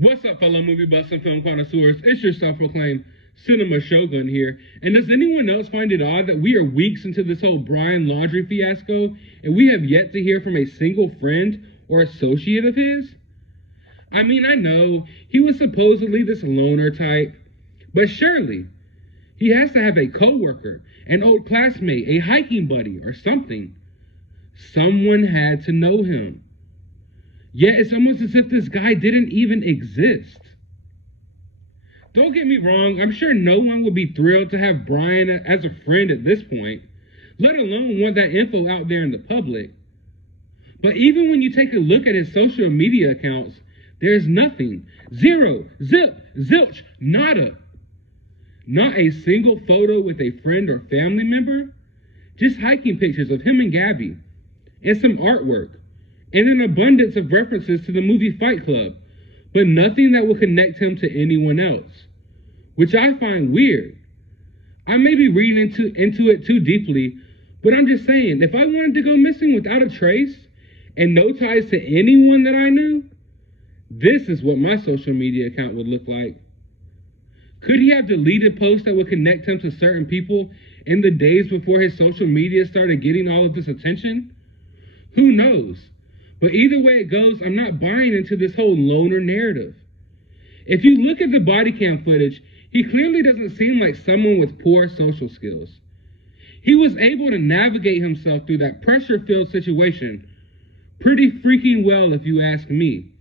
What's up, fellow movie buffs and film connoisseurs? It's your self-proclaimed cinema shogun here. And does anyone else find it odd that we are weeks into this whole Brian Laundrie fiasco and we have yet to hear from a single friend or associate of his? I mean, I know he was supposedly this loner type, but surely he has to have a coworker, an old classmate, a hiking buddy, or something. Someone had to know him. Yet it's almost as if this guy didn't even exist. Don't get me wrong, I'm sure no one would be thrilled to have Brian as a friend at this point, let alone want that info out there in the public. But even when you take a look at his social media accounts, there's nothing. Zero, zip, zilch, nada. Not a single photo with a friend or family member. Just hiking pictures of him and Gabby, and some artwork, and an abundance of references to the movie Fight Club, but nothing that will connect him to anyone else, which I find weird. I may be reading into it too deeply, but I'm just saying, if I wanted to go missing without a trace and no ties to anyone that I knew, this is what my social media account would look like. Could he have deleted posts that would connect him to certain people in the days before his social media started getting all of this attention? Who knows? But either way it goes, I'm not buying into this whole loner narrative. If you look at the body cam footage, he clearly doesn't seem like someone with poor social skills. He was able to navigate himself through that pressure-filled situation pretty freaking well, if you ask me.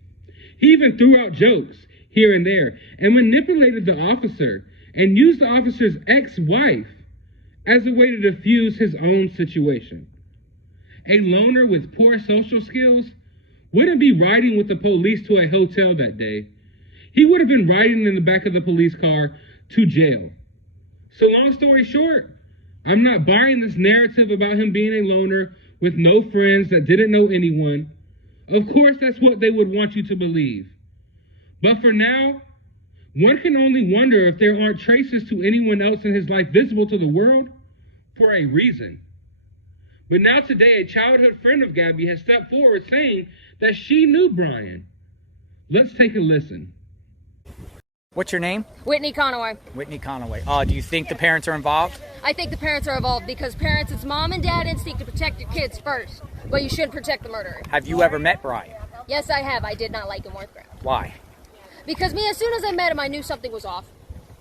He even threw out jokes here and there and manipulated the officer and used the officer's ex-wife as a way to diffuse his own situation. A loner with poor social skills wouldn't be riding with the police to a hotel that day. He would have been riding in the back of the police car to jail. So long story short, I'm not buying this narrative about him being a loner with no friends that didn't know anyone. Of course, that's what they would want you to believe. But for now, one can only wonder if there aren't traces to anyone else in his life visible to the world for a reason. But now today, a childhood friend of Gabby has stepped forward saying that she knew Brian. Let's take a listen. What's your name? Whitney Conaway. Whitney Conaway. Do you think the parents are involved? I think the parents are involved because parents, it's mom and dad instinct to protect your kids first, but you should protect the murderer. Have you ever met Brian? Yes, I have. I did not like him worth ground. Why? Because as soon as I met him, I knew something was off.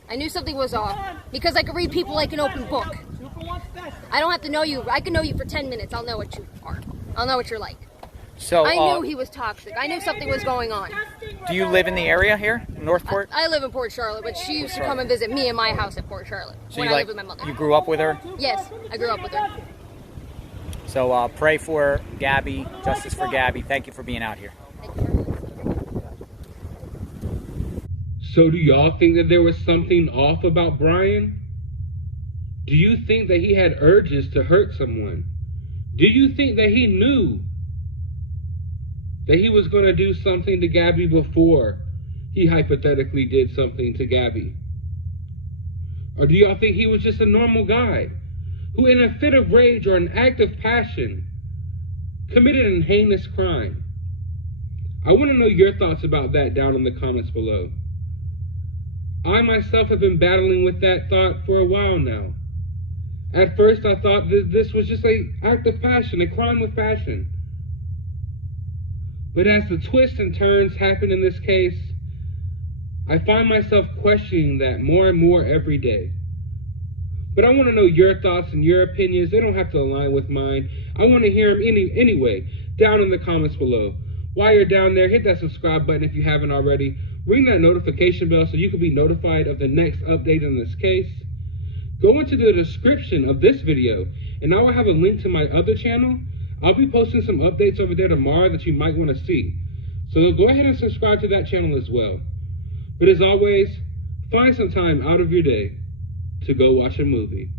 I knew something was off because I could read people like an open book. I don't have to know you. I can know you for 10 minutes. I'll know what you are. I'll know what you're like. So I knew he was toxic. I knew something was going on. Do you live in the area here, in Northport? I live in Port Charlotte, but she used to come and visit me in my house at Port Charlotte when I lived with my mother. You grew up with her? Yes, I grew up with her. So pray for Gabby, justice for Gabby. Thank you for being out here. Thank you. So do y'all think that there was something off about Brian? Do you think that he had urges to hurt someone? Do you think that he knew that he was going to do something to Gabby before he hypothetically did something to Gabby? Or do y'all think he was just a normal guy who in a fit of rage or an act of passion committed an heinous crime? I want to know your thoughts about that down in the comments below. I myself have been battling with that thought for a while now. At first I thought that this was just an act of passion, a crime of passion. But as the twists and turns happen in this case, I find myself questioning that more and more every day. But I want to know your thoughts and your opinions. They don't have to align with mine. I want to hear them anyway, down in the comments below. While you're down there, hit that subscribe button if you haven't already. Ring that notification bell so you can be notified of the next update in this case. Go into the description of this video, and I will have a link to my other channel. I'll be posting some updates over there tomorrow that you might want to see. So go ahead and subscribe to that channel as well. But as always, find some time out of your day to go watch a movie.